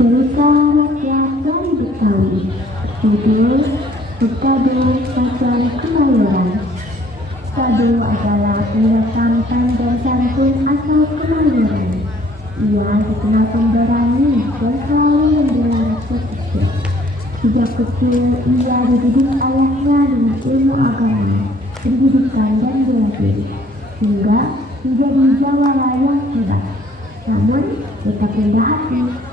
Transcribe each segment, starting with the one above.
Cerita rakyat dari Betawi, judul Kado Pacar Kemayoran. Kado adalah penyesampan dan santun asal Kemayoran. Ia dikenal pemberani dan selalu membela rakyat kecil. Sejak kecil ia dididik ayahnya dengan ilmu agama, pendidikan dan bela diri, hingga menjadi jawara yang hebat. Namun tetap rendah hati.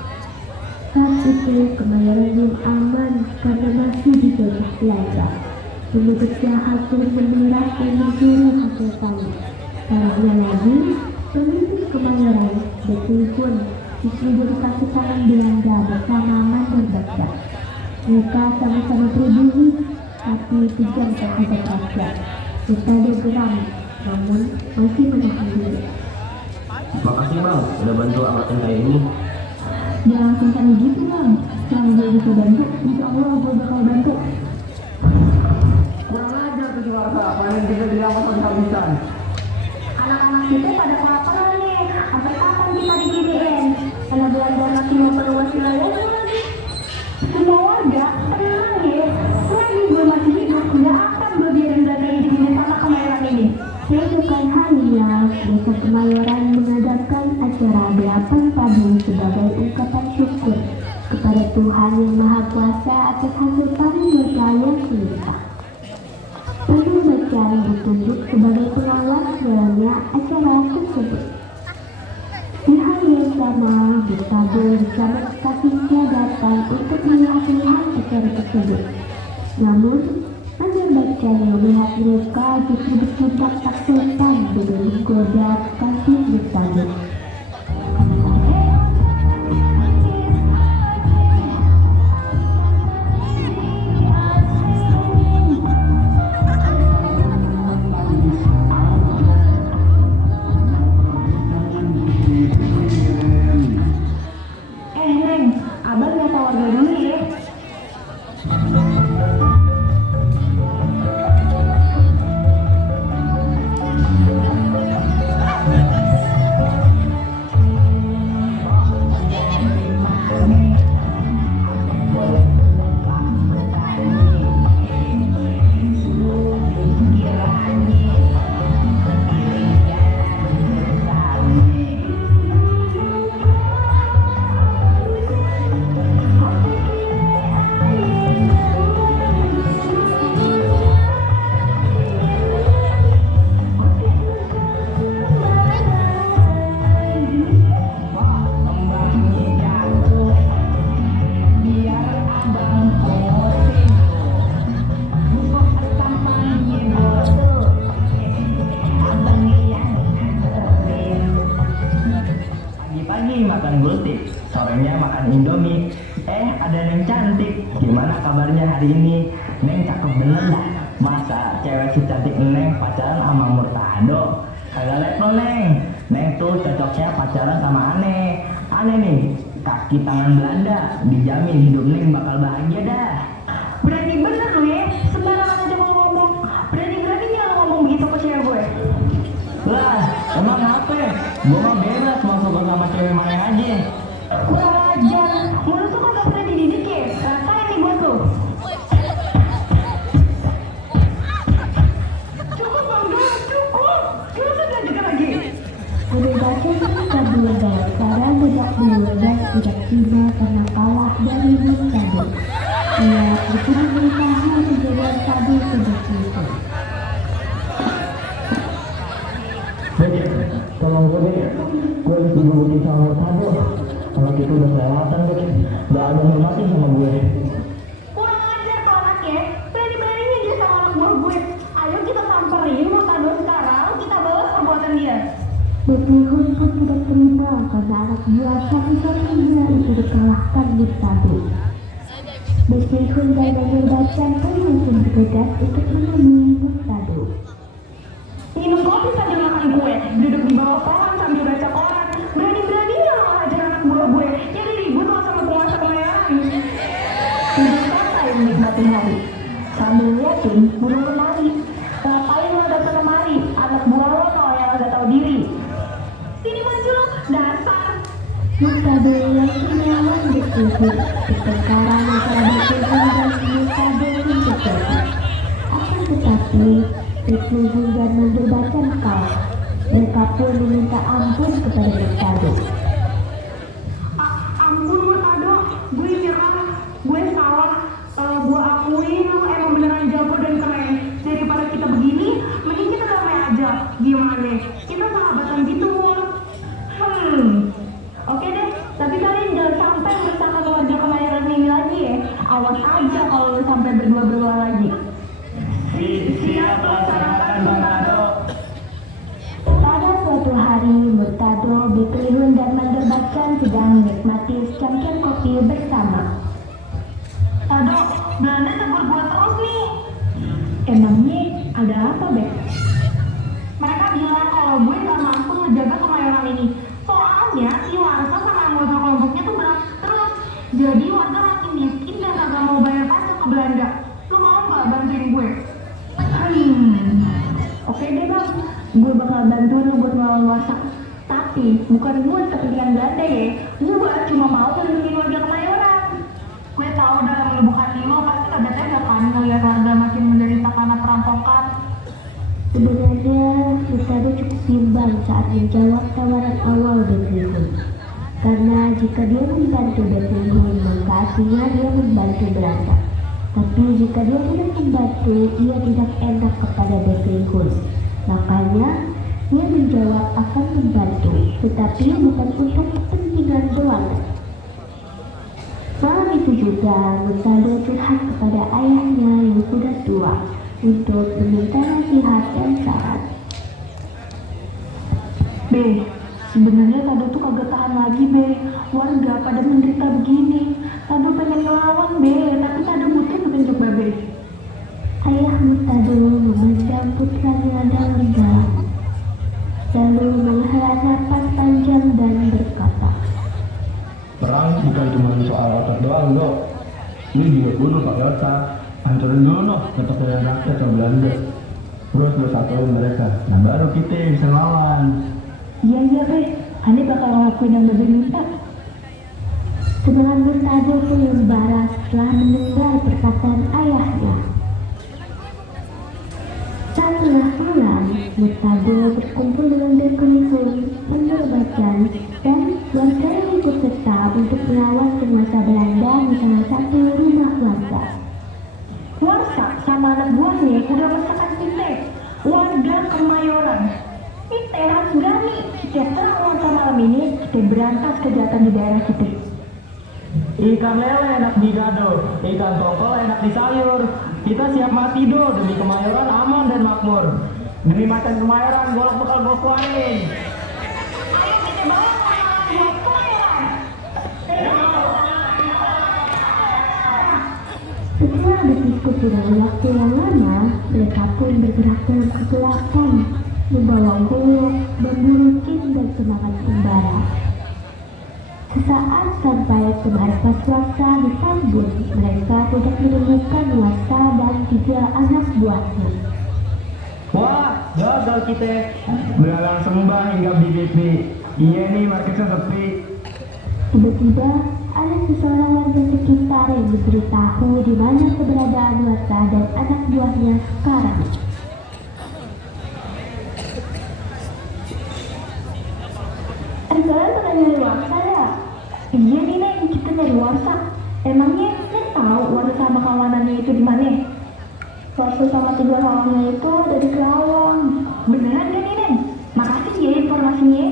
Saat itu Kemayoran belum aman karena masih dijajah Belanda. Penjahat jahat turut menyerang dan mencuri hasil panen. Parahnya lagi, pemimpin Kemayoran berkumpul disuruh kasih tangan Belanda bersama Mandor Baghdad. Mereka sama-sama berdiri, tapi kejam terhadap rakyat. Kado geram, namun masih menahan diri. Makasih bang, udah bantu angkatin kayak ini. Jangan sungkan gitu bang, selama gue bisa bantu, insya Allah gue bakal bantu. Kurang ajar tuh Sukarsa, panen kita dirampas habis-habisan. Anak-anak kita pada kelaparan nih, sampai kapan kita diginiin? Karena Belanda makin memperluas wilayahnya lagi. Semua warga tenang ya, selagi gue masih hidup, gak akan gue biarin Belanda hidup di tanah Kemayoran ini. Keesokan harinya, desa Kemayoran mengadakan acara 8 padu sebagai ungkapan syukur kepada Tuhan yang Maha Kuasa atas hasil panen mereka yang melimpah. Padu bacaan ditunjuk sebagai pengawas dalamnya acara tersebut. Di hari yang sama, Kado bersama kekasihnya datang untuk melihat acara tersebut. Namun, Mandor Baghdad yang melihat mereka justru bertindak tak sopan dengan menggoda kekasih Kado. Neng, abang nyapa warga dulu ya. Pagi-pagi makan gultik, sorenya makan indomie. Ada Neng cantik, gimana kabarnya hari ini? Neng cakep bener dah. Masa cewek si cantik Neng pacaran sama Murtado? Kagak level Neng. Neng tuh cocoknya pacaran sama Ane. Ane nih, kaki tangan Belanda, dijamin hidup Neng bakal bahagia dah. Berani bener lu ya, sembarangan aja mau ngomong. Berani-beraninya lu ngomong begitu ke cewek gue. Lah, emang apa? Gua mah bebas mau suka sama cewek mana aja. Kurang ajar, mulut tuh kagak pernah dididik ya. Rasain nih gue tuh. Cukup bang, cukup. Gak usah dilanjutkan lagi. Kebebasan Kado dalam cara bejak dulu dan tidak terima karena kalah dari Kado. Ia berturut berusaha menjaga Kado seperti itu. Beb, tolong gue deh. Gue harus digebukin sama Murtado. Kalau gitu udah kelewatan Beb. Gak ada yang mati sama gue. Kurang ajar kau anaknya, berani-beraninya dia sama anak buah gue. Ayo kita samperin Murtado sekarang, kita balas perbuatan dia. Betihun pun tidak terima karena anak buah satu-satunya itu dikalahkan Murtado. Betihun dan Mandor Baghdad perlu bergegas untuk menemui Murtado. Minum kopi sambil makan gue, duduk di bawah pohon sambil baca koran. Berani-beraninya lo ngajar anak buah gue, jadi ribut lo sama penguasa Kemayoran. Hidup santai menikmati hari, sambil liatin burung menari. Ngapain lo datang kemari, anak buah lo tau yang agak tahu diri. Sini maju lo, dasar. Murtado yang kenyang berkumpul pertengkaran antara Beethoven dan Murtado pun terjadi. Akan tetapi Beethoven dan Mandelbacan kalah. Mereka pun meminta ampun kepada Murtado. Ampun Murtado, gue nyerah, gue salah. Gue akuin lo emang beneran jago dan keren. Daripada kita begini, mending kita damai aja. Gimana? Kita sahabatan gitu, Mur. Oke deh, tapi kalian jangan sampai meresahkan warga Kemayoran ini lagi ya. Awas aja kalau lo sampai berdua-berdua lagi. Siap laksanakan Bang Ado. Pada suatu hari, Murtado, Beethoven dan Mandelbacan sedang menikmati secangkir kopi bersama. Tado, Belanda tegur gue terus nih. Emangnya ada apa, Bek? Mereka bilang kalau gue gak mampu ngejaga Kemayoran ini. Soalnya si Warsa sama anggota kelompoknya tuh berat terus. Jadi warga makin miskin dan kagak mau bayar pajak ke Belanda. Lu mau gak bantuin gue? Oke deh bang, gue bakal bantu lu buat melawan Warsa. Tapi bukan buat kepentingan Belanda ya. Gue cuma mau melindungi warga Kemayoran. Gue tahu dalam lubuk hati lo pasti kagak tega kan ngeliat warga makin menderita karena perampokan. Sebenarnya Murtado cukup bimbang saat menjawab tawaran awal Beethoven. Karena jika dia membantu Beethoven, maka artinya dia membantu Belanda. Tapi jika dia tidak membantu, ia tidak enak kepada Beethoven. Makanya dia menjawab akan membantu, tetapi bukan untuk kepentingan Belanda. Malam itu juga Murtado curhat kepada ayahnya yang sudah tua untuk meminta nasihat dan saran. Be, sebenarnya Tado tuh kagak tahan lagi Be. Warga pada menderita begini. Tado pengen ngelawan Be, tapi Tado butuh petunjuk Babe. Ayah Murtado memandang putranya dalam-dalam, lalu menghela napas panjang dan berkata, Perang bukan cuma soal otot doang, Dok. Ini juga bunuh pakai otak. Hancurin dulu noh kepercayaan rakyat sama Belanda. Terus bersatuin mereka. Nah baru kita bisa ngelawan. Iya Be, Ane bakal ngelakuin yang Babe minta. Sebelah Murtado pun membalas setelah mendengar perkataan ayahnya. Setelah pulang, Murtado berkumpul dengan Beethoven, Mandelbacan, dan warga yang ikut serta untuk melawan penguasa Belanda di salah satu rumah warga. Warsa sama anak buahnya udah masakan kita. Warga Kemayoran. Kita harus berani. Setiap perang Warsa malam ini, kita berantas kejahatan di daerah kita. Ikan lele enak digado, ikan tongkol enak disayur. Kita siap mati do demi Kemayoran aman dan makmur. Demi macan Kemayoran golok bakal gue keluarin. Ayo kita bawa buat Kemayoran. Setelah berdiskusi dengan waktu yang lama, mereka pun bergerak dalam kegelapan, membawa golok, bambu runcing, dan semangat pembara. Sesaat sampai ke markas Warsa di Tambun, mereka tidak menemukan Warsa dan 3 anak buahnya. Wah, gagal kita. Belalang sembah hingga bibi. Iya nih marketnya sepi. Tiba-tiba ada seseorang warga sekitar yang memberitahu di mana keberadaan Warsa dan anak buahnya sekarang. Kalian pernah nyari Warsa ya? Iya nih Neng, kita nyari Warsa. Emangnya Neng tahu Warsa sama kawanannya itu di mana? Warsa sama 3 kawannya itu ada di Kerawang. Beneran gak nih Neng? Makasih ya informasinya.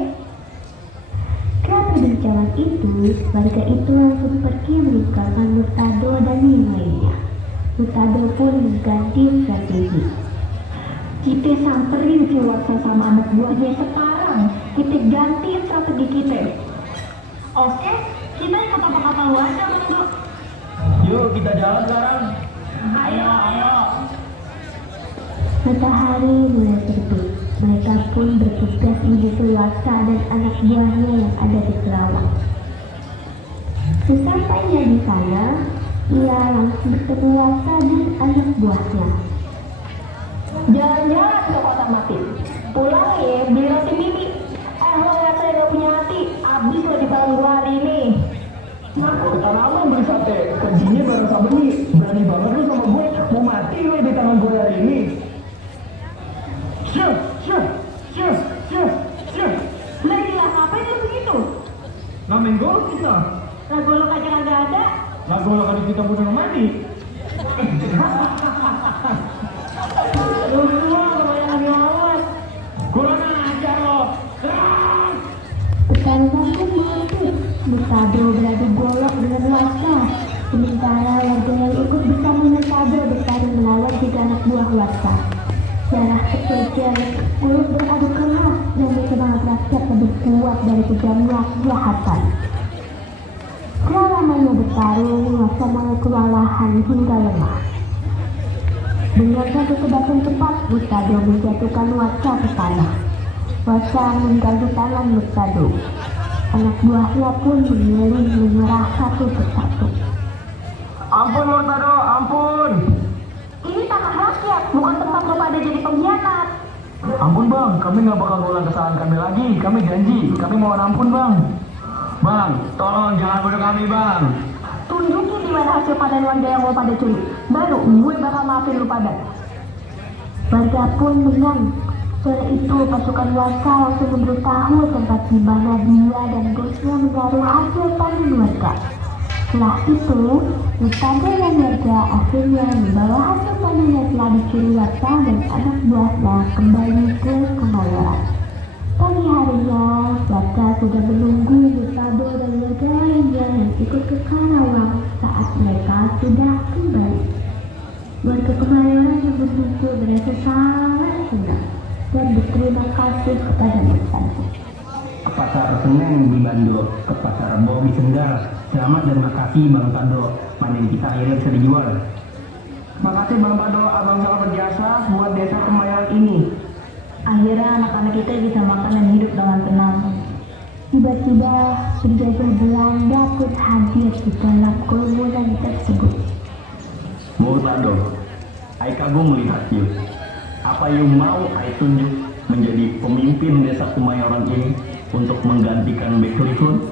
Setelah perbincangan itu, warga itu langsung pergi meninggalkan Murtado dan yang lainnya. Murtado pun mengganti strategi. Kita samperin si Warsa sama anak buahnya sekarang. Kita ganti strategi kita. Oke, kita ikut apa kata lu aja menurut. Yuk kita jalan sekarang. Ayo. Matahari mulai terbit. Mereka pun bertugas menyusul Warsa dan anak buahnya yang ada di Kerawang. Sesampainya di sana, ia langsung bertemu Warsa dan anak buahnya. Jalan-jalan ke kota mati. Pulang ya, beli roti mini. Lo lihat saya gak punya hati. Abis lo di palang gua hari ini. Ngaku Nggak main golf kita. Lah golok aja kagak ada. Nggak golok aja kita punya mandi. Aduh, kebanyakan lawan. Kurang ajar lo. Pertarungan pun mati. Mutado beradu golok dengan Warsa. Sementara warga yang ikut bersama Mutado bertarung melawan 3 anak buah Warsa. Darah tercecer, mulut beradu keras, dan semangat rakyat lebih kuat dari kejahatan. Selamanya bertarung, Warsa mulai kewalahan hingga lemah. Dengan satu tebakan cepat, Mutado menjatuhkan Warsa ke tanah. Warsa meninggal di tangan Mutado. Anak buahnya pun mengiring menyerah satu persatu. Ampun Murtado, ampun. Ini tanah rakyat, bukan tempat lo pada jadi pengkhianat. Ampun bang, kami nggak bakal ngulang kesalahan kami lagi. Kami janji, kami mohon ampun bang. Bang, tolong jangan bunuh kami bang. Tunjukin di mana hasil panen warga yang lo pada curi. Baru gue bakal maafin lo pada. Warga pun menang. Setelah itu pasukan Warsa langsung memberitahu tempat di mana dia dan bosnya menaruh hasil panen warga. Setelah itu, Mutado dan warga akhirnya membawa hasil panen yang telah dicuri Warsa dan anak buahnya kembali ke Kemayoran. Pagi harinya, warga sudah menunggu Mutado dan warga lainnya yang ikut ke Karawang saat mereka sudah kembali. Warga Kemayoran yang menunggu mereka sangat senang dan berterima kasih kepada Mutado. Ke pasar Senen di Bandung, ke pasar Rebo di Sendal. Selamat dan makasih Bang Pado, panen kita akhirnya bisa dijual. Makasih Bang Pado, abang sangat berjasa buat desa Kemayoran ini. Akhirnya anak-anak kita bisa makan dan hidup dengan tenang. Tiba-tiba penjajah Belanda pun hadir di dalam kerumunan tersebut. Murtado, Ai kagum melihat you. Apa you mau Ai tunjuk menjadi pemimpin desa Kemayoran ini untuk menggantikan Beklihun?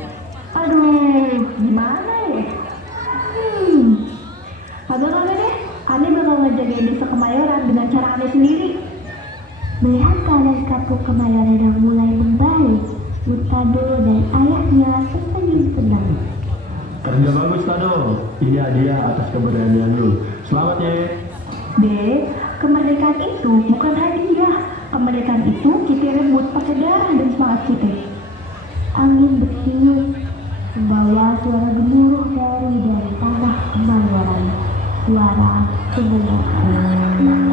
Aduh, gimana ya? Agak-agak deh, Ane bakal ngejagain desa Kemayoran dengan cara Ane sendiri. Melihat keadaan kampung Kemayoran yang mulai membaik, Mutado dan ayahnya tersenyum senang. Kerja bagus Tado, ini hadiah atas keberanian lu. Selamat ya. Dek, kemerdekaan itu bukan hadiah. Kemerdekaan itu kita rebut pakai darah dan semangat kita. Angin bertiup, membawa suara gemuruh dari tanah Kemayoran. Suara kemenangan.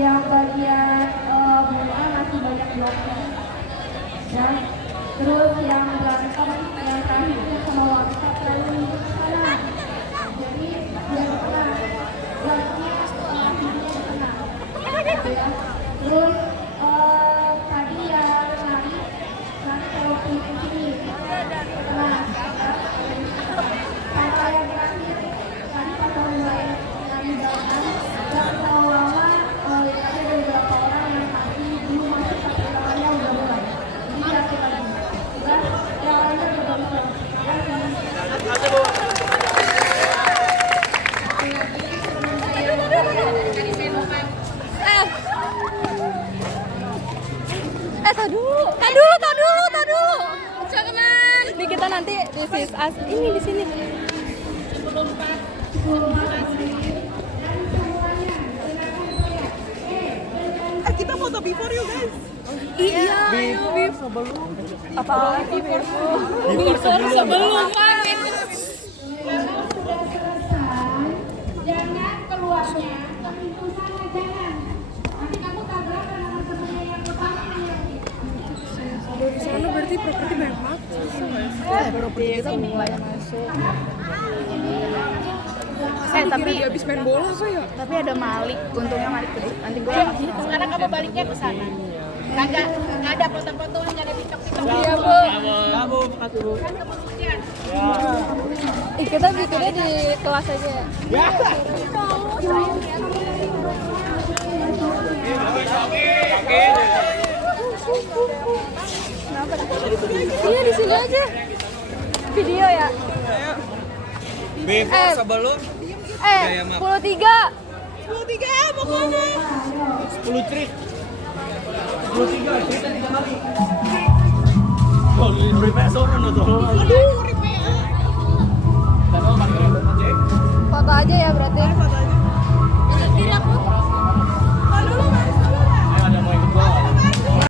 yang bagian bunga masih banyak bloknya ya. Terus yang belakang yang terakhir itu sama warna terlalu ke sana, jadi dia kena bloknya akhirnya kena ya. Terus tadi yang nari kalau ke sini nah kata yang terakhir tadi pas mulai nari belakang dan lama-lama ada beberapa orang yang masih belum masuk ke tangannya udah Tak dulu. Jangan. Nih kita nanti this is us. Ini di sini. Kita foto before yuk guys. Iya, ayo before. Apa? Before sebelum. Jangan keluarnya ke pintu sana, jangan. Nanti kamu tabrakan sama temennya yang pertama yang Di sana berarti properti banyak banget. Properti kita mulai masuk. Tapi habis main bola apa ya? Tapi ada Malik, untungnya Malik gede. Nanti gue sekarang kamu baliknya ke sana. Kagak ada foto-fotoan, nggak ada tiktok-tiktok. Iya, Bu. kamu makasih Bu. Kan kemudian Kita bikinnya di kelas aja ya. Iya di sini aja. Video ya. Before sebelum 10.3. 23 mau kemana? 10 trik. 10 3 kali. Oh, lebih peso kan tuh. Foto aja ya berarti.